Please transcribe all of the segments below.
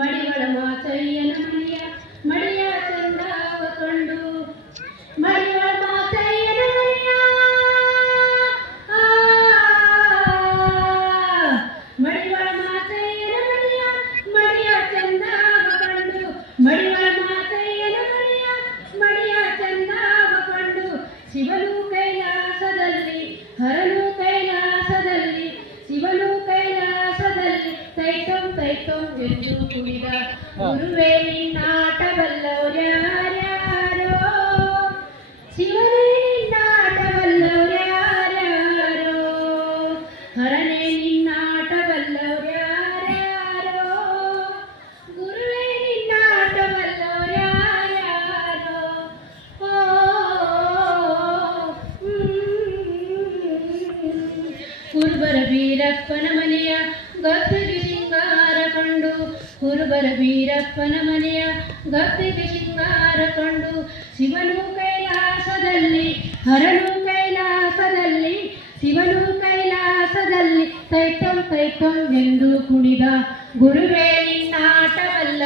ಕಂಡು ಮಡಿವಳ ಬೀರಪ್ಪನ ಮನೆಯ ಗದ್ದೆಗೆ ಶೃಂಗಾರ ಕಂಡು, ಕುರುಬರ ಬೀರಪ್ಪನ ಮನೆಯ ಗದ್ದೆಗೆ ಶೃಂಗಾರ ಕಂಡು, ಶಿವನು ಕೈಲಾಸದಲ್ಲಿ, ಹರನು ಕೈಲಾಸದಲ್ಲಿ, ಶಿವನು ಕೈಲಾಸದಲ್ಲಿ ತೈತಂ ತೈತಂ ಎಂದು ಕುಣಿದ ಗುರುವೇ ನಿನ್ನಾಟವಲ್ಲವ್ಯಾರ್ಯಾರೋ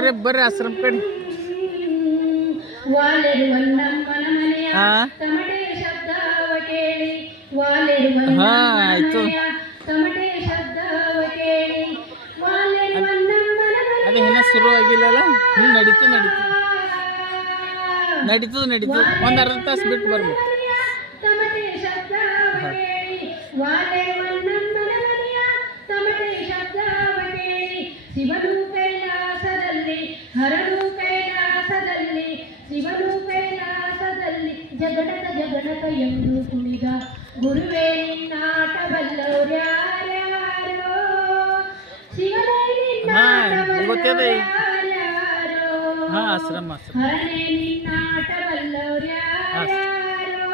ಅನ್ನೋರೇ ಬರ್ರಿ ಆಶ್ರಮ ಕಡೆ ಹಾ? ಆಯ್ತು. ಅದೇ ಇನ್ನ ಶುರು ಆಗಿಲ್ಲಲ್ಲ? ಹ್ಞೂ ನಡೀತು ನಡೀತು. ನಡೀತು ನಡೀತು. ಒಂದು ಅರ್ಧ ತಾಸು ಬಿಟ್ಟು ಬರ್ಬೇಕು. ಗುರುವೇ ನಿನ್ನಾಟ ಶಿವನೇ ಹಾ ಆಶ್ರಮ ಆಶ್ರಮ. ಹರನೇ ನಿನ್ನಾಟವಲ್ಲವ್ಯಾರ್ಯಾರೋ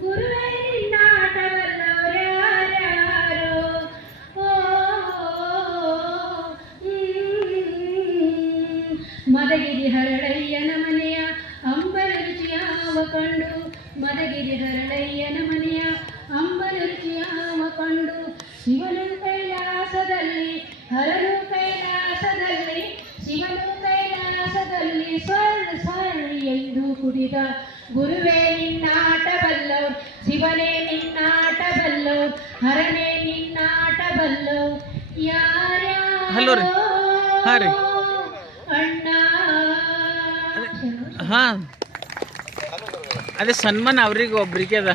ಗುರುವೇ ನಿನ್ನಾಟವಲ್ಲವ್ಯಾರ್ಯಾರೋ ಓ ಹ್ಮ್. ಮದಗಿರಿ ಹರಳಯ್ಯನ ಮನೆಯ ಕಂಡು ಮದಗಿರಿ ಹರಳಯ್ಯನ ಮನೆಯ ಅಂಬರ ರುಚಿಯಾವ ಕಂಡು ಶಿವನು ಕೈಲಾಸದಲ್ಲಿ ಹರನು ಕೈಲಾಸದಲ್ಲಿ ಶಿವನು ಕೈಲಾಸದಲ್ಲಿ ಸ್ವರ್ಣ ಸ್ವರ್ಣ ಎಂದು ಕುಡಿದ ಗುರುವೇ ನಿನ್ನಾಟಬಲ್ಲವ್ ಶಿವನೇ ನಿನ್ನಾಟಬಲ್ಲವ್ ಹರನೇ ನಿನ್ನಾಟಬಲ್ಲವ್ ಯಾರ್ಯಾರೋ ಹಲೋ ರೀ. ಹಾ ಅಣ್ಣ. ಹಾಂ. ಅದೇ ಸನ್ಮಾನ ಅವ್ರಿಗೆ ಒಬ್ರಿಗೆ ಅದ.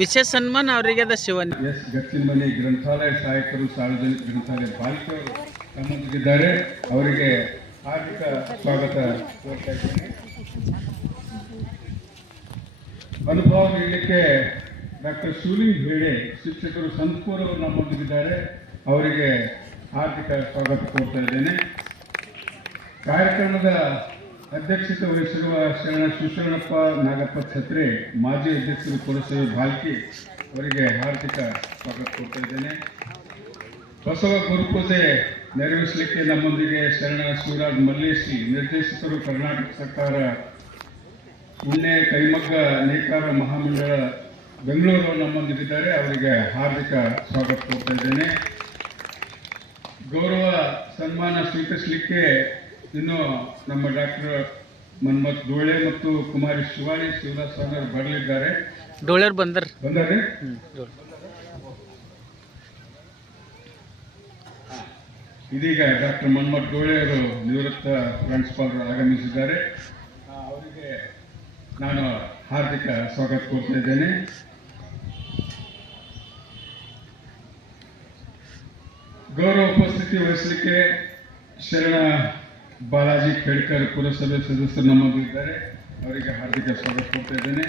ವಿಶೇಷ ಸನ್ಮಾನ ಅವರಿಗೆ ಅದ ಶಿವನ್. ಎಸ್ ಮನೆ ಗ್ರಂಥಾಲಯ ಸಹಾಯಕರು ಸಾರ್ವಜನಿಕ ಗ್ರಂಥಾಲಯ ಬಾಲಕಿಯವರು ಸಂಬಂಧಿಸಿದ್ದಾರೆ ಅವರಿಗೆ ಹಾರ್ದಿಕ ಸ್ವಾಗತ ಅನುಭವ ನೀಡಲಿಕ್ಕೆ ಡಾಕ್ಟರ್ ಶೂಲಿಂಗ್ ಹೇಳಿ, ಶಿಕ್ಷಕರು ಸಂತಪೂರ್ ಅವರು ನಮ್ಮೊಂದಿಗಿದ್ದಾರೆ. ಅವರಿಗೆ ಹಾರ್ದಿಕ ಸ್ವಾಗತ ಕೋರ್ತಾ ಇದ್ದೇನೆ. ಕಾರ್ಯಕ್ರಮದ ಅಧ್ಯಕ್ಷತೆ ವಹಿಸಿರುವ ಶರಣ ಶಿವಶರಣಪ್ಪ ನಾಗಪ್ಪ ಛತ್ರೆ, ಮಾಜಿ ಅಧ್ಯಕ್ಷರು ಪುರಸಭೆ ಭಾಲ್ಕಿ ಅವರಿಗೆ ಹಾರ್ದಿಕ ಸ್ವಾಗತ ಕೊಡ್ತಾ ಇದ್ದೇನೆ. ಬಸವ ಗುರುಪೂಜೆ ನೆರವೇರಿಸಲಿಕ್ಕೆ ನಮ್ಮೊಂದಿಗೆ ಶರಣ ಶಿವರಾಜ್ ಮಲ್ಲೇಶಿ, ನಿರ್ದೇಶಕರು ಕರ್ನಾಟಕ ಸರ್ಕಾರ, ಉಣ್ಣೆ ಕೈಮಗ್ಗ ನೇಕಾರ ಮಹಾಮಂಡಳ ಬೆಂಗಳೂರು ನಮ್ಮೊಂದಿಗಿದ್ದಾರೆ, ಅವರಿಗೆ ಹಾರ್ದಿಕ ಸ್ವಾಗತ ಕೊಡ್ತಾ ಇದ್ದೇನೆ. ಗೌರವ ಸನ್ಮಾನ ಸ್ವೀಕರಿಸಲಿಕ್ಕೆ ಇನ್ನು ನಮ್ಮ ಡಾಕ್ಟರ್ ಮನ್ಮತ್ ಡೋಳೆ ಮತ್ತು ಕುಮಾರಿ ಶಿವಾಳಿ ಶಿವದಾಸ್ ಸ್ವಾಮಿ ಬರಲಿದ್ದಾರೆ. ಡೋಳೆರ್ ಬಂದರ್. ಬಂದರೆ? ಇದೀಗ ಡಾಕ್ಟರ್ ಮನ್ಮಥ್ ಡೋಳೆಯವರು ನಿವೃತ್ತ ಪ್ರಾಂಶುಪಾಲರು ಆಗಮಿಸಿದ್ದಾರೆ. ಅವರಿಗೆ ನಾನು ಹಾರ್ದಿಕ ಸ್ವಾಗತ ಕೋರ್ತಾ ಇದ್ದೇನೆ. ಗೌರವ ಉಪಸ್ಥಿತಿ ವಹಿಸಲಿಕ್ಕೆ ಶರಣ ಬಾಲಾಜಿ ಖೇಡ್ಕರ್ ಪುರಸಭೆ ಸದಸ್ಯರು ನಮ್ಮಲ್ಲಿದ್ದಾರೆ. ಅವರಿಗೆ ಹಾರ್ದಿಕ ಸ್ವಾಗತ ಕೊಡ್ತಾ ಇದ್ದೇನೆ.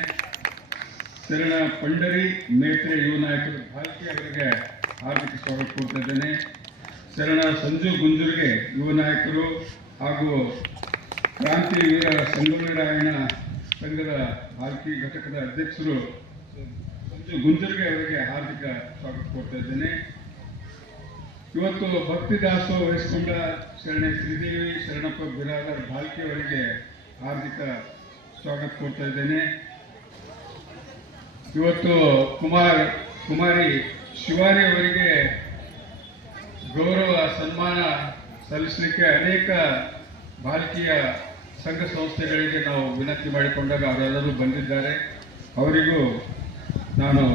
ಶರಣ ಪಂಡರಿ, ಮೇತ್ರೆ ಯುವ ನಾಯಕರು ಭಾಲ್ಕಿ ಅವರಿಗೆ ಹಾರ್ದಿಕ ಸ್ವಾಗತ ಕೊಡ್ತಾ ಇದ್ದೇನೆ. ಶರಣ ಸಂಜು ಗುಂಜುರ್ಗೆ ಯುವ ನಾಯಕರು ಹಾಗೂ ಕ್ರಾಂತಿ ವೀರ ಸಂಗಮನಾರಾಯಣ ಸಂಘದ ಭಾಲ್ಕಿ ಘಟಕದ ಅಧ್ಯಕ್ಷರು ಸಂಜು ಗುಂಜುರ್ಗೆ ಅವರಿಗೆ ಹಾರ್ದಿಕ ಸ್ವಾಗತ ಕೊಡ್ತಾ ಇದ್ದೇನೆ. ಇವತ್ತು ಭಕ್ತಿ ದಾಸೋಹ ವಹಿಸಿಕೊಂಡ ಶರಣೆ ಶ್ರೀದೇವಿ ಶರಣಪ್ಪ ಬಿರಾದರ್ ಬಾಲ್ಕಿಯವರಿಗೆ ಹಾರ್ದಿಕ ಸ್ವಾಗತ ಕೊಡ್ತಾ ಇದ್ದೇನೆ. ಇವತ್ತು ಕುಮಾರ್, ಕುಮಾರಿ ಶಿವಾನಿ ಅವರಿಗೆ ಗೌರವ, ಸನ್ಮಾನ ಸಲ್ಲಿಸಲಿಕ್ಕೆ ಅನೇಕ ಭಾರತೀಯ ಸಂಘ ಸಂಸ್ಥೆಗಳಿಗೆ ನಾವು ವಿನಂತಿ ಮಾಡಿಕೊಂಡಾಗ ಅವರೆಲ್ಲರೂ ಬಂದಿದ್ದಾರೆ. ಅವರಿಗೂ ನಾನು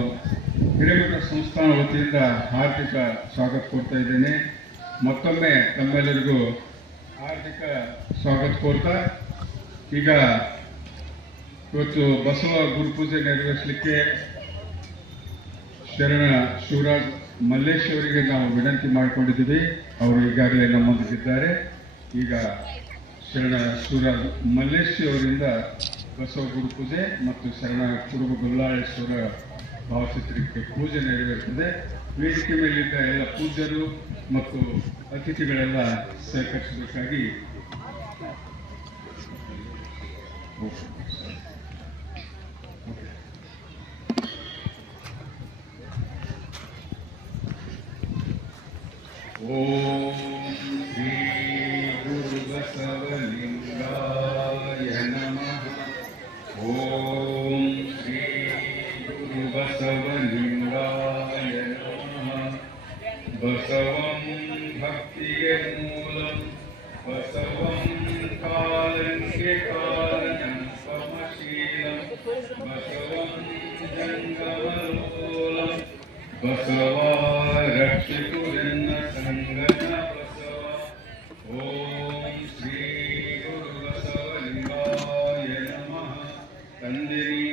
ಹಿರೇಮಠ ಸಂಸ್ಥಾನ ವತಿಯಿಂದ ಹಾರ್ದಿಕ ಸ್ವಾಗತ ಕೊಡ್ತಾ ಇದ್ದೇನೆ. ಮತ್ತೊಮ್ಮೆ ತಮ್ಮೆಲ್ಲರಿಗೂ ಹಾರ್ದಿಕ ಸ್ವಾಗತ ಕೋರ್ತಾ. ಈಗ ಇವತ್ತು ಬಸವ ಗುರುಪೂಜೆ ನೆರವೇರಿಸಲಿಕ್ಕೆ ಶರಣ ಶಿವರಾಜ್ ಮಲ್ಲೇಶ್ ಅವರಿಗೆ ನಾವು ವಿನಂತಿ ಮಾಡಿಕೊಂಡಿದ್ದೀವಿ. ಅವರು ಈಗಾಗಲೇ ನಮ್ಮೊಂದಿಗಿದ್ದಾರೆ. ಈಗ ಶರಣ ಶಿವರಾಜ್ ಮಲ್ಲೇಶ್ ಅವರಿಂದ ಬಸವ ಗುರುಪೂಜೆ ಮತ್ತು ಶರಣ ಕುರುಬ ಗುಲ್ಲಾಳೇಶ್ವರ ಭಾವಚಿತ್ರಕ್ಕೆ ಪೂಜೆ ನೆರವೇರುತ್ತದೆ ವೇದಿಕೆ ಮೇಲಿದ್ದ ಎಲ್ಲ ಪೂಜ್ಯರು ಮತ್ತು ಅತಿಥಿಗಳೆಲ್ಲ ಸಹಕರಿಸಬೇಕಾಗಿ ಓಂ ಶ್ರೀ ಗುರು ಓಂ ಗುರು ಬಸವಲಿಂಗಾಯ ನಮಃ ಬಸವಂ ಭಕ್ತಿಗೆ ಮೂಲಂ ಬಸವಂ ಕಾಲಂಗೆ ಕಾರಣಂ ಸಮಶೀಲಂ ಬಸವಂ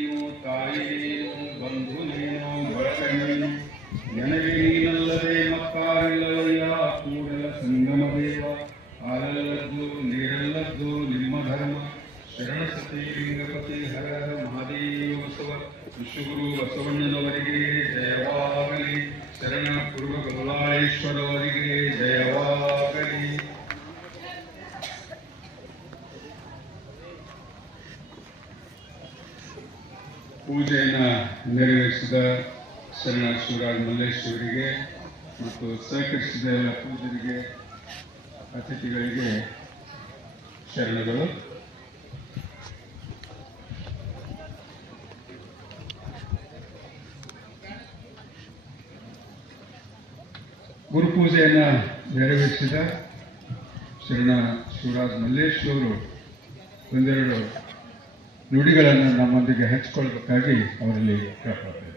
ನೀನು ತಾಯಿ ನೀನು ಬಂಧು ನೀನು ಬಳಗ ನೀನು ನನಗೆ ನೀನಲ್ಲದೆ ಮತ್ತಾರಿಲ್ಲವಯ್ಯ ಕೂಡಲ ಸಂಗಮ ದೇವ ಹಾಲಲ್ಲದ್ದು ನೀರಲ್ಲದ್ದು ನಿಮ್ಮ ಧರ್ಮ ಶರಣ ಸತಿ ಲಿಂಗಪತಿ ಹರ ಹರ ಮಹಾದೇವ ಬಸವ ವಿಶ್ವಗುರು ಬಸವಣ್ಣನವರಿಗೆ ಜಯವಾಗಲಿ ಶರಣ ಕುರುಬ ಗಮಲಾಳೇಶ್ವರವರಿಗೆ ಪೂಜೆಯನ್ನು ನೆರವೇರಿಸಿದ ಶರಣ ಶಿವರಾಜ್ ಮಲ್ಲೇಶ್ವರಿಗೆ ಮತ್ತು ಸಹಕರಿಸಿದ ಎಲ್ಲ ಪೂಜರಿಗೆ ಅತಿಥಿಗಳಿಗೆ ಶರಣಗಳು. ಗುರುಪೂಜೆಯನ್ನು ನೆರವೇರಿಸಿದ ಶರಣ ಶಿವರಾಜ್ ಮಲ್ಲೇಶ್ವರು ಒಂದೆರಡು ನುಡಿಗಳನ್ನು ನಮ್ಮೊಂದಿಗೆ ಹಂಚಿಕೊಳ್ಳಬೇಕಾಗಿ ಅವರಲ್ಲಿ ಕೇಳ್ಕೊಳ್ತೇವೆ